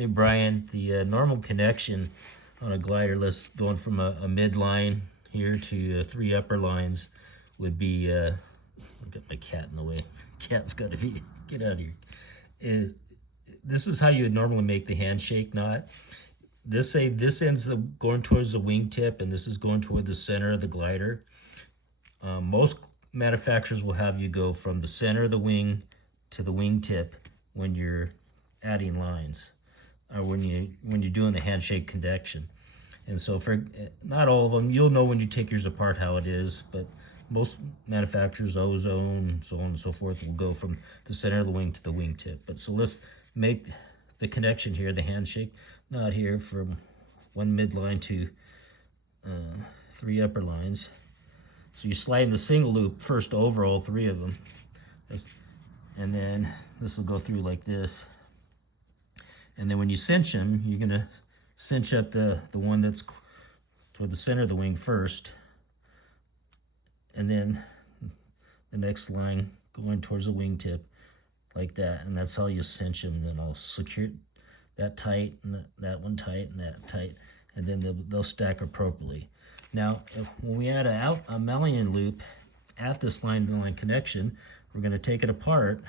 Hey Brian, the normal connection on a glider, let's going from a midline here to three upper lines would be, I've got my cat in the way. Cat's got to be, get out of here. This is how you would normally make the handshake knot. This ends going towards the wingtip, and this is going toward the center of the glider. Most manufacturers will have you go from the center of the wing to the wingtip when you're adding lines, or when you're doing the handshake connection. And so for not all of them, you'll know when you take yours apart how it is, but most manufacturers, Ozone, so on and so forth, will go from the center of the wing to the wingtip. But so let's make the connection here, the handshake knot here, from one midline to three upper lines. So you slide in the single loop first over all three of them. And then this will go through like this. And then when you cinch them, you're gonna cinch up the one that's toward the center of the wing first. And then the next line going towards the wingtip like that. And that's how you cinch them. Then I'll secure that tight, and that one tight, and that tight. And then they'll stack appropriately. Now, when we add a mullion loop at this line-to-line connection, we're going to take it apart.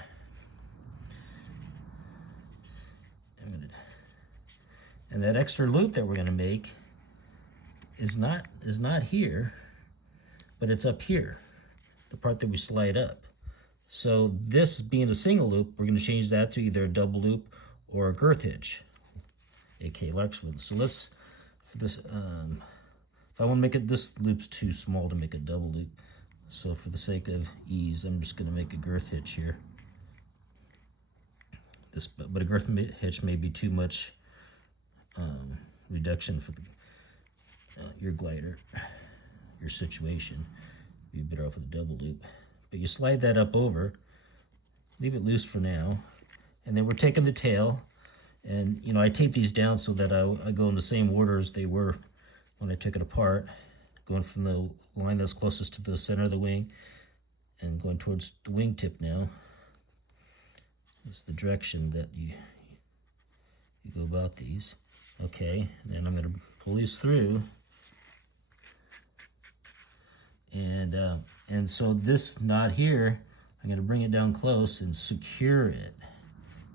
And that extra loop that we're going to make is not here, but it's up here, the part that we slide up. So this being a single loop, we're going to change that to either a double loop or a girth hitch, aka Larkswood. So let's, for this, if I want to make it, this loop's too small to make a double loop. So for the sake of ease, I'm just going to make a girth hitch here. But a girth hitch may be too much reduction for your glider, your situation. You'd be better off with a double loop. But you slide that up over, leave it loose for now, and then we're taking the tail, and I tape these down so that I go in the same order as they were when I took it apart, going from the line that's closest to the center of the wing and going towards the wingtip now. It's the direction that you go about these. Okay, and then I'm going to pull these through, and so this knot here, I'm going to bring it down close and secure it,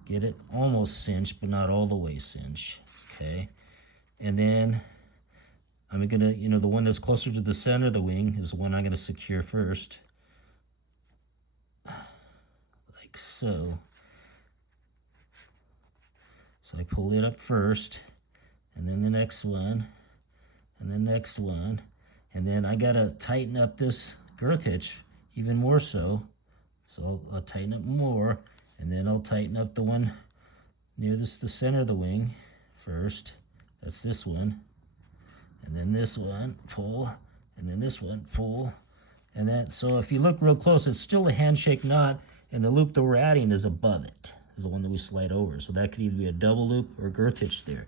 get it almost cinched, but not all the way cinched. Okay, and then I'm going to, the one that's closer to the center of the wing is the one I'm going to secure first, like so. So I pull it up first, and then the next one, and the next one, and then I gotta tighten up this girth hitch even more so. So I'll tighten up more, and then I'll tighten up the one near the center of the wing first. That's this one, and then this one, pull, and then this one, pull, and then, so if you look real close, it's still a handshake knot, and the loop that we're adding is above it, is the one that we slide over. So that could either be a double loop or a girth hitch there.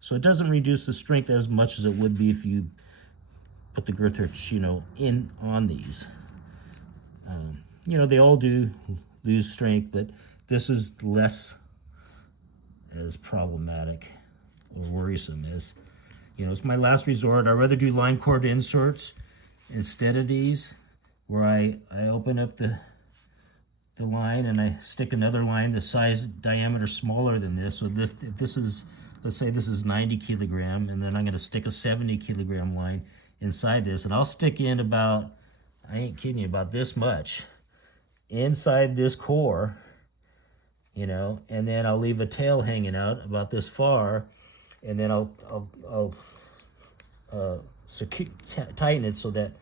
So it doesn't reduce the strength as much as it would be if you put the girth hitch, in on these. They all do lose strength, but this is less as problematic or worrisome as, it's my last resort. I'd rather do line cord inserts instead of these, where I open up the line and I stick another line the size diameter smaller than this. So if this is, let's say this is 90 kilogram, and then I'm going to stick a 70 kilogram line inside this, and I'll stick in about, I ain't kidding you, about this much inside this core, and then I'll leave a tail hanging out about this far, and then I'll tighten it so that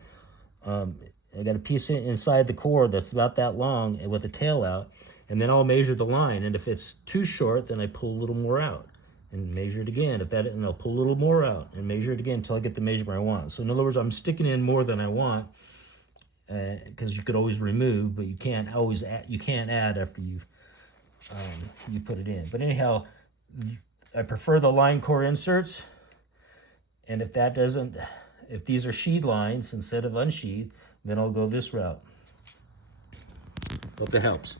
I got a piece inside the core that's about that long and with the tail out, and then I'll measure the line, and if it's too short, then I pull a little more out and measure it again. And I'll pull a little more out and measure it again until I get the measurement I want. So in other words, I'm sticking in more than I want, because you could always remove, but you can't add after you put it in. But anyhow, I prefer the line core inserts, and if these are sheath lines instead of unsheathed, then I'll go this route. Hope that helps.